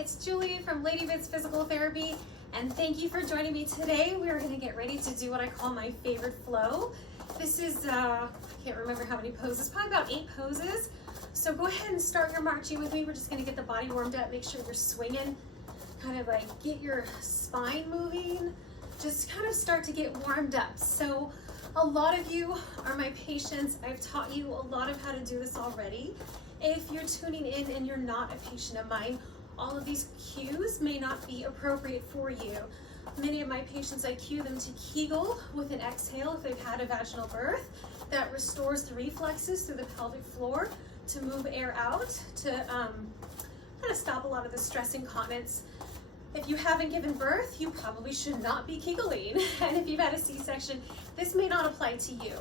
it's Julie from Lady Bits Physical Therapy, and thank you for joining me today. We are going to get ready to do what I call my favorite flow. This is, I can't remember how many poses, probably about 8 poses. So go ahead and start your marching with me. We're just going to get the body warmed up, make sure you're swinging, kind of like get your spine moving, just kind of start to get warmed up. So a lot of you are my patients. I've taught you a lot of how to do this already. If you're tuning in and you're not a patient of mine, all of these cues may not be appropriate for you. Many of my patients, I cue them to Kegel with an exhale if they've had a vaginal birth. That restores the reflexes through the pelvic floor to move air out, to kind of stop a lot of the stress incontinence. If you haven't given birth, you probably should not be Kegeling. And if you've had a C-section, this may not apply to you.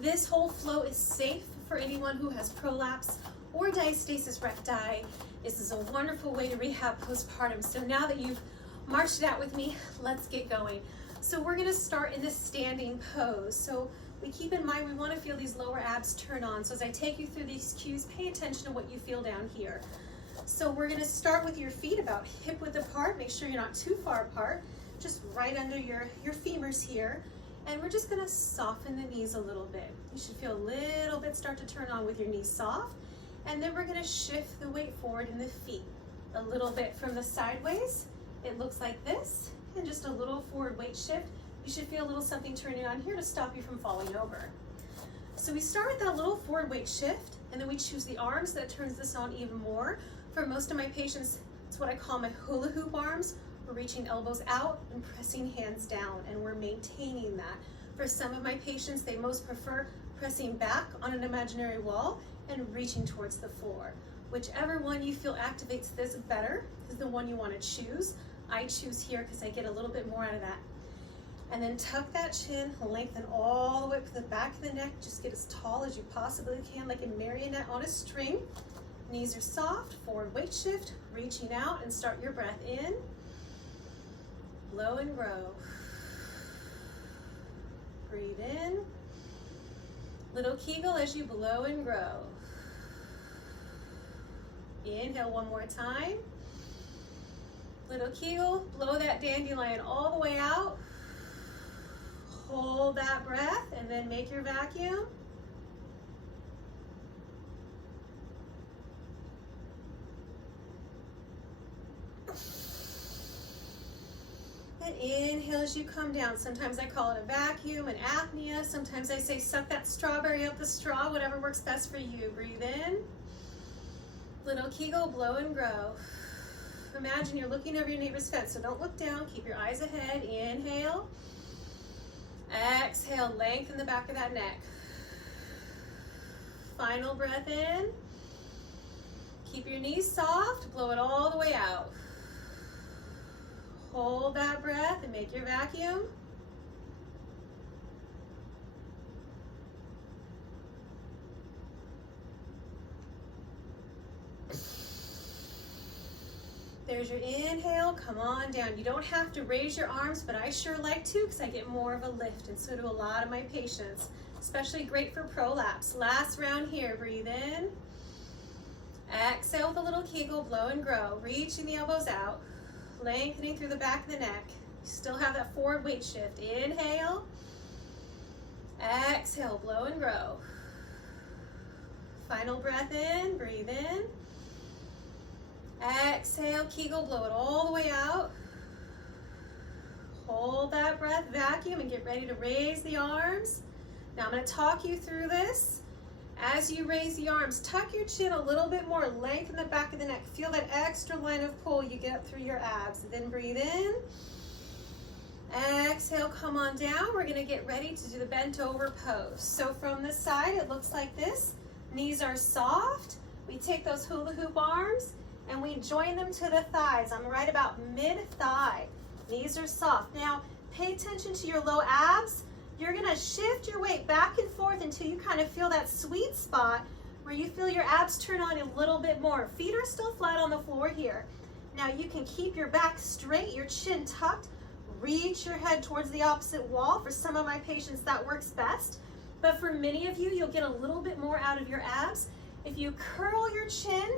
This whole flow is safe for anyone who has prolapse or diastasis recti. This is a wonderful way to rehab postpartum. So now that you've marched it out with me, let's get going. So we're gonna start in this standing pose. So we keep in mind, we wanna feel these lower abs turn on. So as I take you through these cues, pay attention to what you feel down here. So we're gonna start with your feet about hip width apart. Make sure you're not too far apart, just right under your femurs here. And we're just gonna soften the knees a little bit. You should feel a little bit start to turn on with your knees soft. And then we're gonna shift the weight forward in the feet. A little bit from the sideways. It looks like this, and just a little forward weight shift. You should feel a little something turning on here to stop you from falling over. So we start with that little forward weight shift, and then we choose the arms. That turns this on even more. For most of my patients, it's what I call my hula hoop arms. We're reaching elbows out and pressing hands down, and we're maintaining that. For some of my patients, they most prefer pressing back on an imaginary wall and reaching towards the floor. Whichever one you feel activates this better is the one you want to choose. I choose here because I get a little bit more out of that. And then tuck that chin, lengthen all the way up to the back of the neck. Just get as tall as you possibly can, like a marionette on a string. Knees are soft, forward weight shift, reaching out, and start your breath in. Blow and grow. Breathe in. Little Kegel as you blow and grow. Inhale one more time. Little Kegel, blow that dandelion all the way out. Hold that breath and then make your vacuum. And inhale as you come down. Sometimes I call it a vacuum, an apnea. Sometimes I say suck that strawberry up the straw, whatever works best for you. Breathe in. Little Kegel, blow and grow. Imagine you're looking over your neighbor's fence, so don't look down, keep your eyes ahead. Inhale. Exhale, lengthen the back of that neck. Final breath in. Keep your knees soft, blow it all the way out. Hold that breath and make your vacuum. There's your inhale, come on down. You don't have to raise your arms, but I sure like to because I get more of a lift, and so do a lot of my patients. Especially great for prolapse. Last round here, breathe in. Exhale with a little Kegel, blow and grow. Reaching the elbows out, lengthening through the back of the neck. You still have that forward weight shift. Inhale. Exhale, blow and grow. Final breath in, breathe in. Exhale, Kegel, blow it all the way out. Hold that breath, vacuum, and get ready to raise the arms. Now I'm going to talk you through this. As you raise the arms, tuck your chin a little bit more, lengthen the back of the neck. Feel that extra line of pull you get up through your abs. Then breathe in. Exhale, come on down. We're going to get ready to do the bent over pose. So from this side, it looks like this. Knees are soft. We take those hula hoop arms and we join them to the thighs. I'm right about mid-thigh. Knees are soft. Now, pay attention to your low abs. You're gonna shift your weight back and forth until you kind of feel that sweet spot where you feel your abs turn on a little bit more. Feet are still flat on the floor here. Now you can keep your back straight, your chin tucked, reach your head towards the opposite wall. For some of my patients, that works best. But for many of you, you'll get a little bit more out of your abs if you curl your chin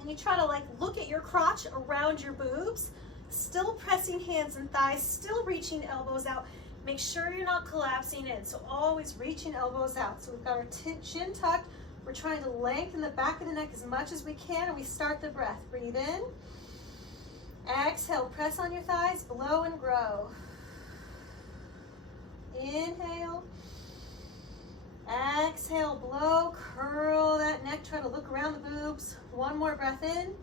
And you try to like look at your crotch around your boobs, still pressing hands and thighs, still reaching elbows out. Make sure you're not collapsing in, so always reaching elbows out. So we've got our chin tucked. We're trying to lengthen the back of the neck as much as we can, and we start the breath. Breathe in. Exhale, press on your thighs, blow and grow. Inhale. Exhale, blow, curl that neck, try to look around the boobs. One more breath in.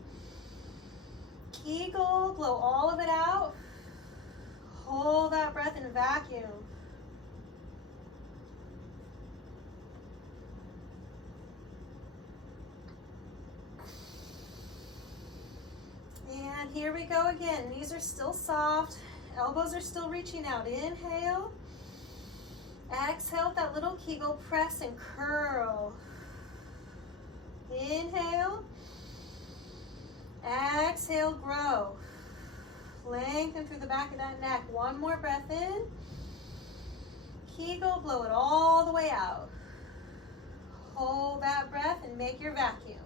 Kegel, blow all of it out. Hold that breath and vacuum. And here we go again. Knees are still soft. Elbows are still reaching out. Inhale. Exhale, that little Kegel, press and curl. Inhale. Exhale, grow. Lengthen through the back of that neck. One more breath in. Kegel, blow it all the way out. Hold that breath and make your vacuum.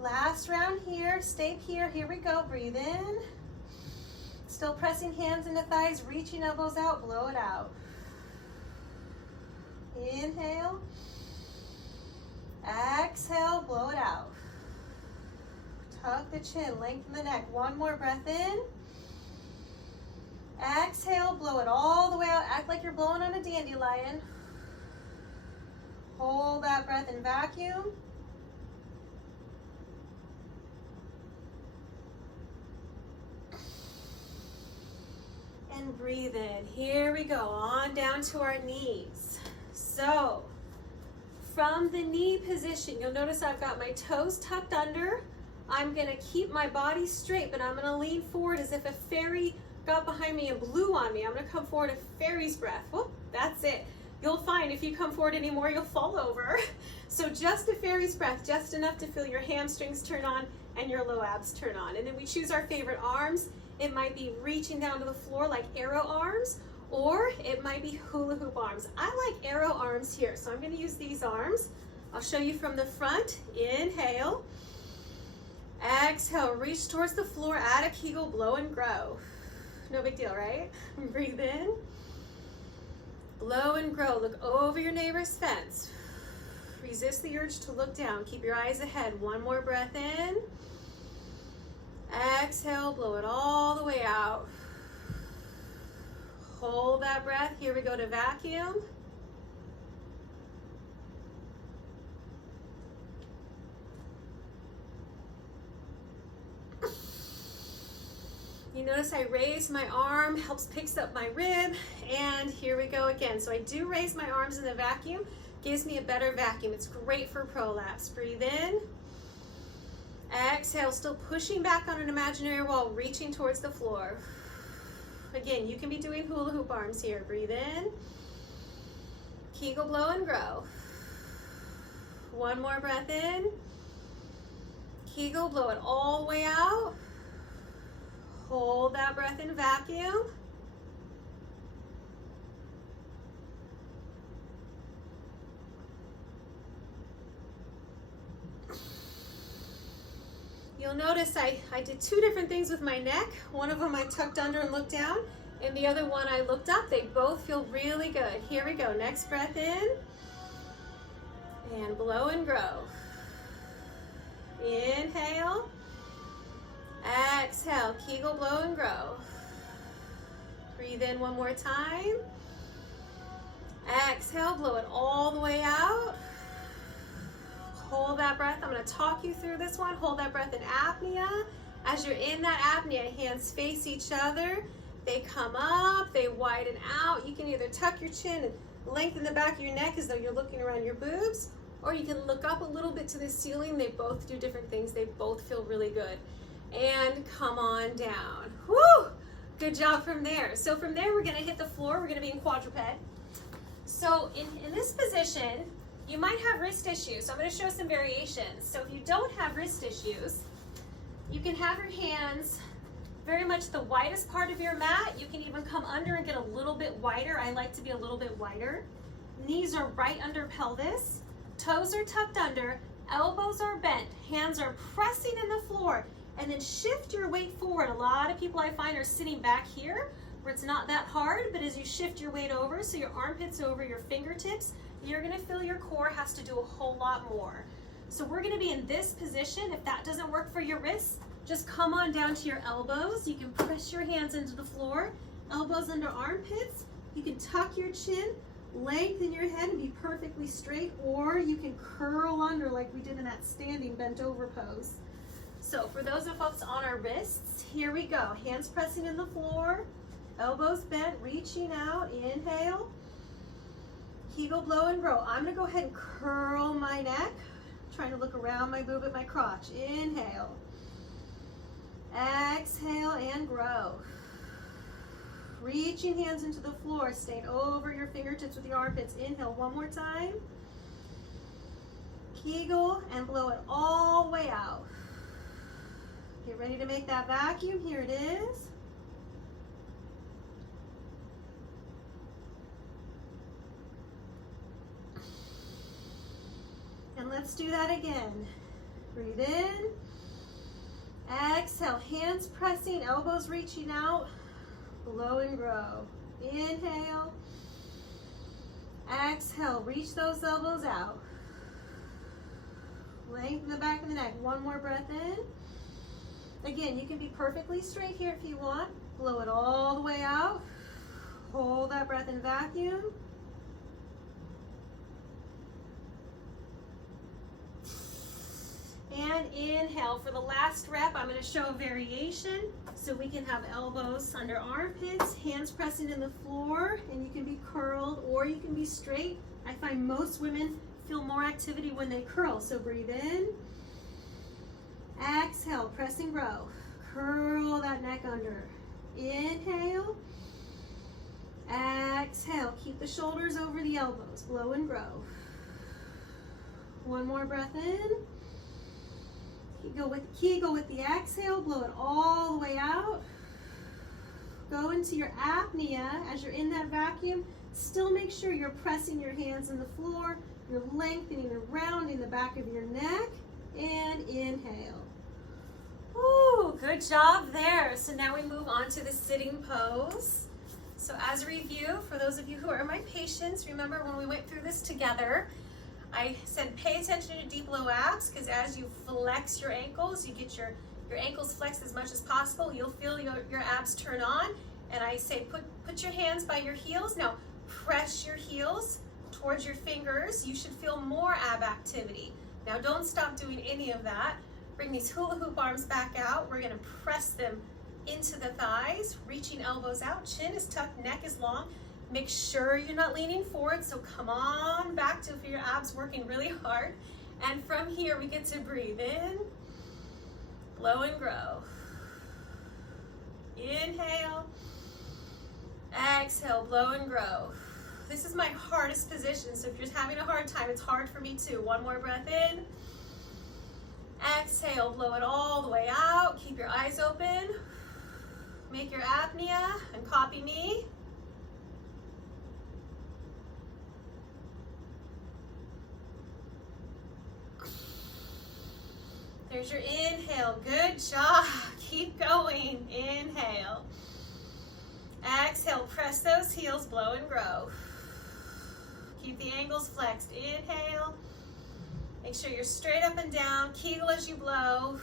Last round here, stay here, here we go, breathe in. Still pressing hands into thighs, reaching elbows out, blow it out. Inhale. Exhale, blow it out. Tuck the chin, lengthen the neck. One more breath in. Exhale, blow it all the way out. Act like you're blowing on a dandelion. Hold that breath and vacuum. And breathe in. Here we go, on down to our knees. So, from the knee position, you'll notice I've got my toes tucked under. I'm gonna keep my body straight, but I'm gonna lean forward as if a fairy got behind me and blew on me. I'm gonna come forward, a fairy's breath. Whoop, that's it. You'll find if you come forward anymore, you'll fall over. So just a fairy's breath, just enough to feel your hamstrings turn on and your low abs turn on. And then we choose our favorite arms. It might be reaching down to the floor like arrow arms, or it might be hula hoop arms. I like arrow arms here, so I'm gonna use these arms. I'll show you from the front. Inhale. Exhale, reach towards the floor, add a Kegel, blow and grow. No big deal, right? Breathe in. Blow and grow, look over your neighbor's fence. Resist the urge to look down, keep your eyes ahead. One more breath in. Exhale, blow it all the way out. Hold that breath. Here we go to vacuum. You notice I raise my arm, helps picks up my rib, and here we go again. So I do raise my arms in the vacuum, gives me a better vacuum. It's great for prolapse. Breathe in. Exhale, still pushing back on an imaginary wall, reaching towards the floor. Again, you can be doing hula hoop arms here. Breathe in. Kegel, blow and grow. One more breath in. Kegel, blow it all the way out. Hold that breath in, vacuum. You'll notice I did two different things with my neck. One of them I tucked under and looked down, and the other one I looked up. They both feel really good. Here we go. Next breath in. And blow and grow. Inhale. Exhale. Kegel, blow and grow. Breathe in one more time. Exhale. Blow it all the way out. Hold that breath. I'm going to talk you through this one. Hold that breath in apnea. As you're in that apnea, hands face each other. They come up, they widen out. You can either tuck your chin and lengthen the back of your neck as though you're looking around your boobs, or you can look up a little bit to the ceiling. They both do different things. They both feel really good. And come on down. Woo! Good job from there. So from there, we're going to hit the floor. We're going to be in quadruped. So in this position, you might have wrist issues, so I'm going to show some variations. So if you don't have wrist issues, you can have your hands very much the widest part of your mat. You can even come under and get a little bit wider. I like to be a little bit wider. Knees are right under pelvis. Toes are tucked under. Elbows are bent. Hands are pressing in the floor. And then shift your weight forward. A lot of people I find are sitting back here where it's not that hard, but as you shift your weight over, so your armpits over your fingertips, you're gonna feel your core has to do a whole lot more. So we're gonna be in this position. If that doesn't work for your wrists, just come on down to your elbows. You can press your hands into the floor, elbows under armpits. You can tuck your chin, lengthen your head and be perfectly straight, or you can curl under like we did in that standing bent over pose. So for those of folks on our wrists, here we go. Hands pressing in the floor, elbows bent, reaching out, inhale. Kegel, blow and grow. I'm gonna go ahead and curl my neck, trying to look around my boob at my crotch. Inhale. Exhale and grow. Reaching hands into the floor, staying over your fingertips with your armpits. Inhale one more time. Kegel and blow it all the way out. Get ready to make that vacuum. Here it is. And let's do that again. Breathe in. Exhale, hands pressing, elbows reaching out. Blow and grow. Inhale. Exhale, reach those elbows out. Lengthen the back of the neck. One more breath in. Again, you can be perfectly straight here if you want. Blow it all the way out. Hold that breath and vacuum. And inhale. For the last rep, I'm going to show a variation. So we can have elbows under armpits, hands pressing in the floor, and you can be curled or you can be straight. I find most women feel more activity when they curl. So breathe in. Exhale, press and grow. Curl that neck under. Inhale. Exhale, keep the shoulders over the elbows. Blow and grow. One more breath in. Kegel with the exhale, blow it all the way out. Go into your apnea as you're in that vacuum. Still make sure you're pressing your hands in the floor. You're lengthening and rounding the back of your neck. And inhale. Ooh, good job there. So now we move on to the sitting pose. So as a review, for those of you who are my patients, remember when we went through this together, I said pay attention to deep low abs, because as you flex your ankles, you get your ankles flexed as much as possible. You'll feel your abs turn on. And I say put your hands by your heels. Now press your heels towards your fingers. You should feel more ab activity. Now don't stop doing any of that. Bring these hula hoop arms back out. We're gonna press them into the thighs, reaching elbows out. Chin is tucked, neck is long. Make sure you're not leaning forward, so come on back to feel your abs working really hard. And from here, we get to breathe in, blow and grow. Inhale, exhale, blow and grow. This is my hardest position, so if you're having a hard time, it's hard for me too. One more breath in. Exhale, blow it all the way out. Keep your eyes open. Make your apnea and copy me. There's your inhale. Good job. Keep going. Inhale. Exhale. Press those heels. Blow and grow. Keep the ankles flexed. Inhale. Make sure you're straight up and down. Kegel as you blow.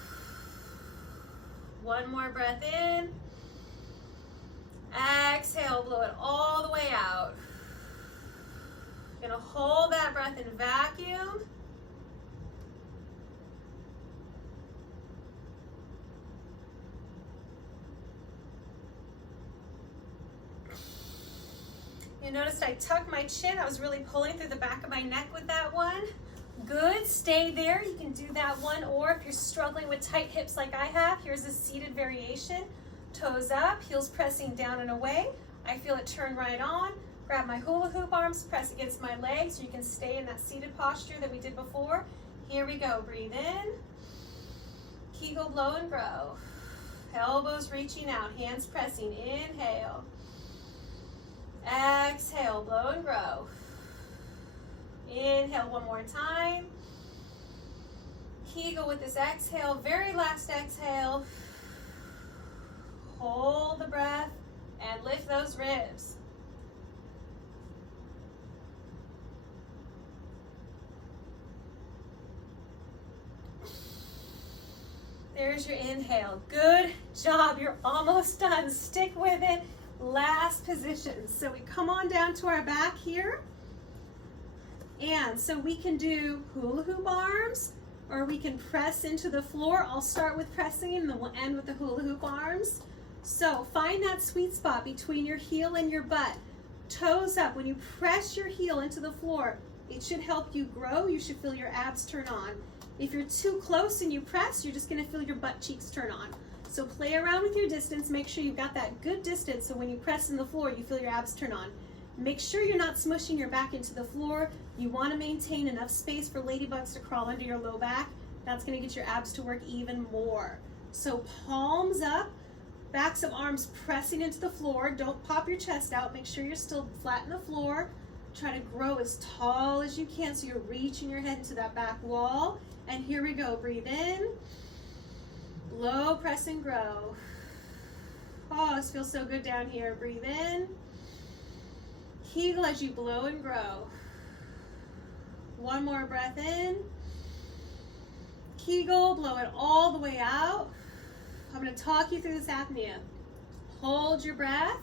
One more breath in. Exhale. Blow it all the way out. You're going to hold that breath and vacuum. You noticed I tucked my chin. I was really pulling through the back of my neck with that one. Good, stay there. You can do that one, or if you're struggling with tight hips like I have, here's a seated variation. Toes up, heels pressing down and away. I feel it turn right on. Grab my hula hoop arms, press against my legs so you can stay in that seated posture that we did before. Here we go, breathe in. Kegel, blow and grow. Elbows reaching out, hands pressing. Inhale. Exhale, blow and grow. Inhale one more time. Kegel with this exhale, very last exhale. Hold the breath and lift those ribs. There's your inhale. Good job. You're almost done. Stick with it. Last position. So we come on down to our back here. And so we can do hula hoop arms, or we can press into the floor. I'll start with pressing and then we'll end with the hula hoop arms. So find that sweet spot between your heel and your butt. Toes up. When you press your heel into the floor, it should help you grow. You should feel your abs turn on. If you're too close and you press, you're just going to feel your butt cheeks turn on. So play around with your distance. Make sure you've got that good distance so when you press in the floor, you feel your abs turn on. Make sure you're not smushing your back into the floor. You want to maintain enough space for ladybugs to crawl under your low back. That's going to get your abs to work even more. So palms up, backs of arms pressing into the floor. Don't pop your chest out. Make sure you're still flat in the floor. Try to grow as tall as you can so you're reaching your head into that back wall. And here we go. Breathe in. Blow, press, and grow. Oh, this feels so good down here. Breathe in. Kegel as you blow and grow. One more breath in. Kegel, blow it all the way out. I'm going to talk you through this apnea. Hold your breath.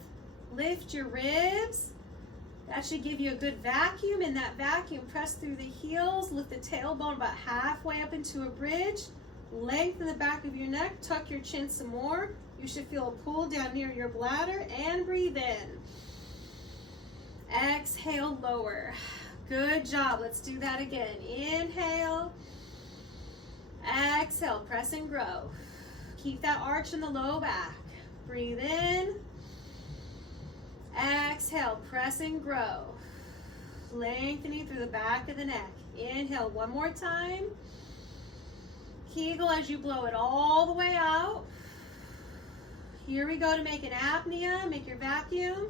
Lift your ribs. That should give you a good vacuum. In that vacuum, press through the heels. Lift the tailbone about halfway up into a bridge. Lengthen the back of your neck. Tuck your chin some more. You should feel a pull down near your bladder. And breathe in. Exhale, lower. Good job. Let's do that again. Inhale. Exhale. Press and grow. Keep that arch in the low back. Breathe in. Exhale, press and grow. Lengthening through the back of the neck. Inhale one more time. Kegel as you blow it all the way out. Here we go to make an apnea. Make your vacuum.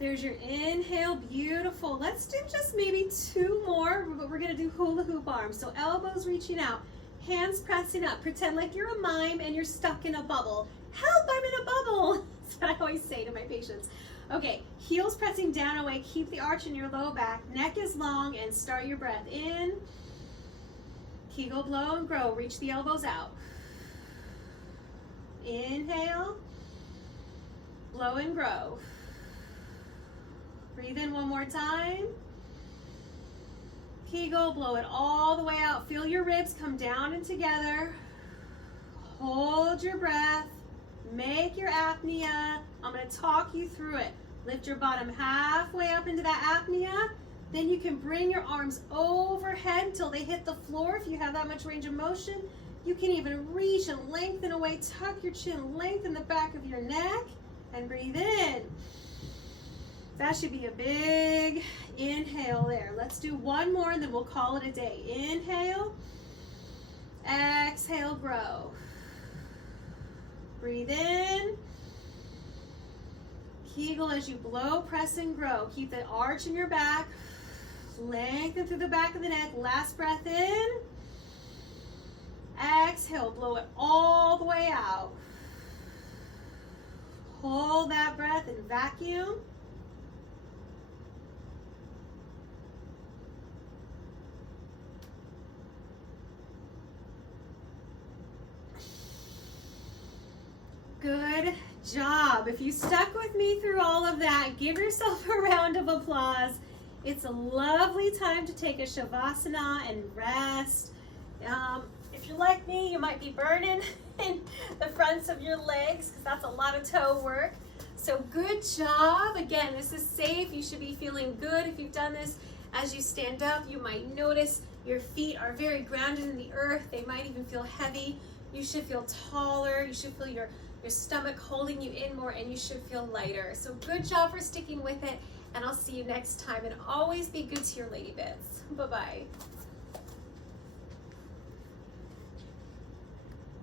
There's your inhale, beautiful. Let's do just maybe two more, but we're gonna do hula hoop arms. So elbows reaching out, hands pressing up. Pretend like you're a mime and you're stuck in a bubble. Help, I'm in a bubble. That's what I always say to my patients. Okay, heels pressing down away, keep the arch in your low back, neck is long, and start your breath in. Kegel, blow and grow, reach the elbows out. Inhale, blow and grow. Breathe in one more time. Kegel, blow it all the way out. Feel your ribs come down and together. Hold your breath. Make your apnea. I'm going to talk you through it. Lift your bottom halfway up into that apnea. Then you can bring your arms overhead until they hit the floor. If you have that much range of motion, you can even reach and lengthen away. Tuck your chin, lengthen the back of your neck, and breathe in. That should be a big inhale there. Let's do one more and then we'll call it a day. Inhale, exhale, grow. Breathe in. Kegel as you blow, press and grow. Keep the arch in your back. Lengthen through the back of the neck. Last breath in. Exhale, blow it all the way out. Hold that breath and vacuum. Good job. If you stuck with me through all of that, give yourself a round of applause. It's a lovely time to take a shavasana and rest. If you're like me, you might be burning in the fronts of your legs because that's a lot of toe work. So good job. Again, this is safe. You should be feeling good. If you've done this as you stand up, you might notice your feet are very grounded in the earth. They might even feel heavy. You should feel taller. You should feel your stomach holding you in more, and you should feel lighter. So good job for sticking with it. and I'll see you next time. And always be good to your lady bits. Bye-bye.